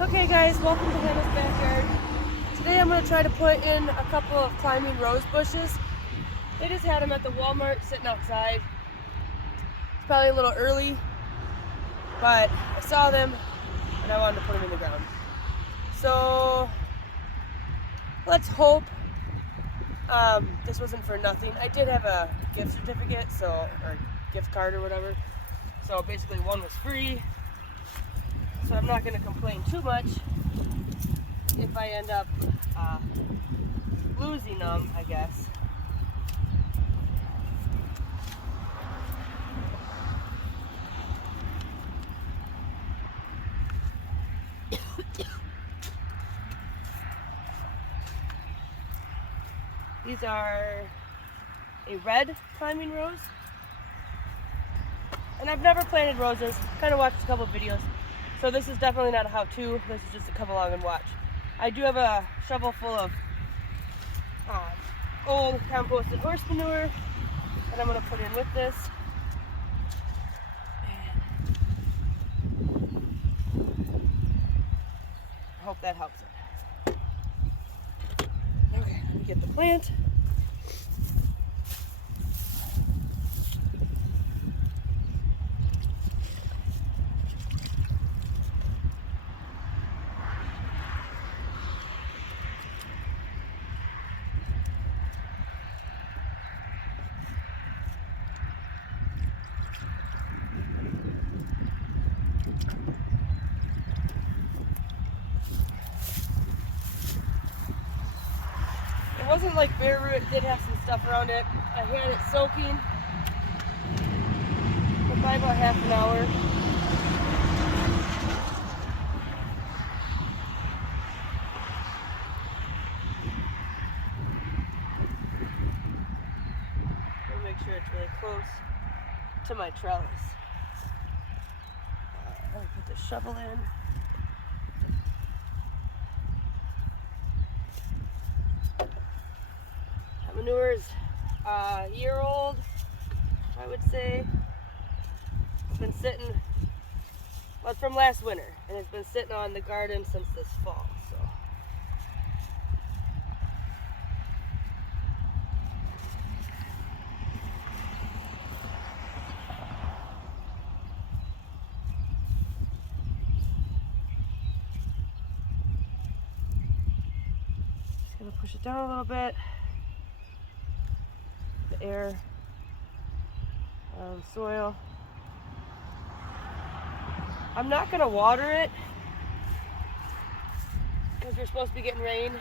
Okay guys, welcome to Hannah's backyard. Today I'm going to try to put in a couple of climbing rose bushes. They just had them at the Walmart sitting outside. It's probably a little early, but I saw them and I wanted to put them in the ground. So let's hope this wasn't for nothing. I did have a gift certificate, or gift card or whatever. So basically one was free. So I'm not going to complain too much if I end up losing them, I guess. These are a red climbing rose. And I've never planted roses, kind of watched a couple videos. So this is definitely not a how-to, this is just to come along and watch. I do have a shovel full of old composted horse manure that I'm going to put in with this. I hope that helps it. Okay, let me get the plant. It wasn't like bare root, it did have some stuff around it. I had it soaking for probably about half an hour. I'll make sure it's really close to my trellis. I'll put the shovel in. That manure is a year old, I would say. It's been sitting, well, it's from last winter, and it's been sitting on the garden since this fall, so. Just gonna push it down a little bit. The air, soil. I'm not gonna water it because we're supposed to be getting rain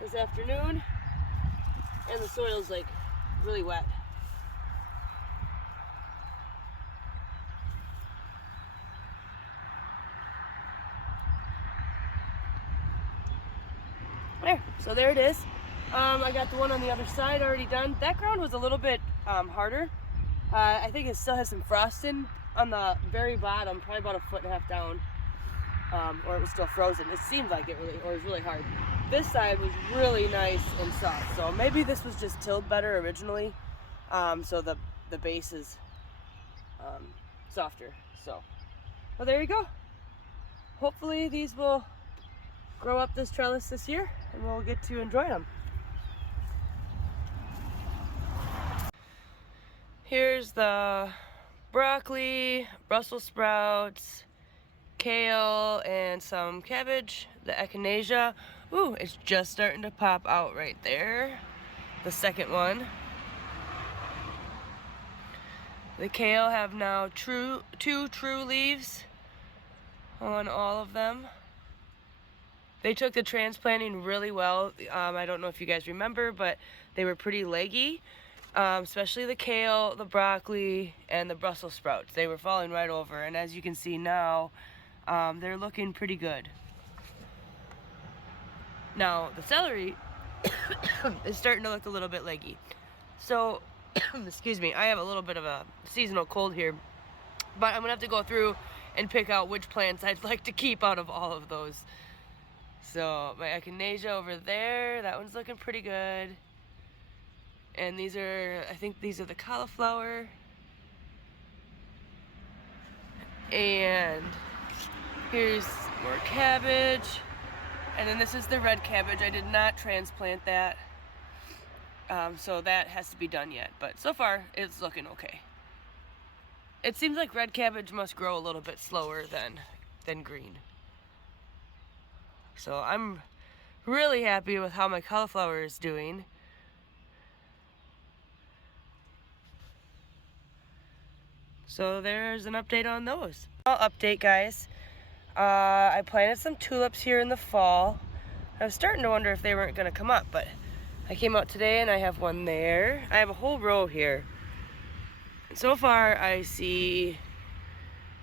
this afternoon, and the soil's like really wet. So there it is. I got the one on the other side already done. That ground was a little bit harder. I think it still has some frosting on the very bottom, probably about 1.5 feet down, or it was still frozen. It seemed like it really, or it was really hard. This side was really nice and soft, so maybe this was just tilled better originally, so the base is softer. So, well, there you go. Hopefully these will grow up this trellis this year, and we'll get to enjoy them. Here's the broccoli, Brussels sprouts, kale, and some cabbage. The echinacea, ooh, it's just starting to pop out right there. The second one. The kale have now two true leaves on all of them. They took the transplanting really well. I don't know if you guys remember, but they were pretty leggy. Especially the kale, the broccoli, and the Brussels sprouts. They were falling right over, and as you can see now, they're looking pretty good. Now, the celery is starting to look a little bit leggy. So, excuse me, I have a little bit of a seasonal cold here, but I'm gonna have to go through and pick out which plants I'd like to keep out of all of those. So, my echinacea over there, that one's looking pretty good. And these are, I think these are the cauliflower. And here's More cabbage. And then this is the red cabbage. I did not transplant that. So that has to be done yet. But so far, it's looking okay. It seems like red cabbage must grow a little bit slower than green. So I'm really happy with how my cauliflower is doing. So there's an update on those. Update, guys. I planted some tulips here in the fall. I was starting to wonder if they weren't going to come up, but I came out today and I have one there. I have a whole row here. And so far I see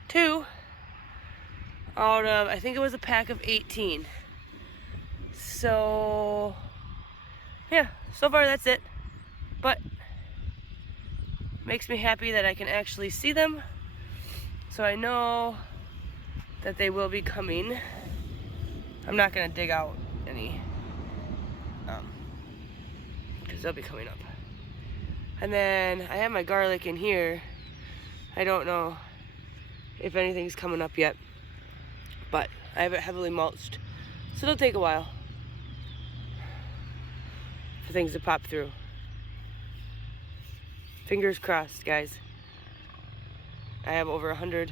2 out of, I think it was a pack of 18. So yeah, so far that's it. But makes me happy that I can actually see them. So I know that they will be coming. I'm not gonna dig out any because they'll be coming up. And then I have my garlic in here. I don't know if anything's coming up yet, but I have it heavily mulched, so it'll take a while for things to pop through. Fingers crossed, guys. I have over 100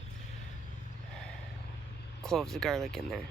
cloves of garlic in there.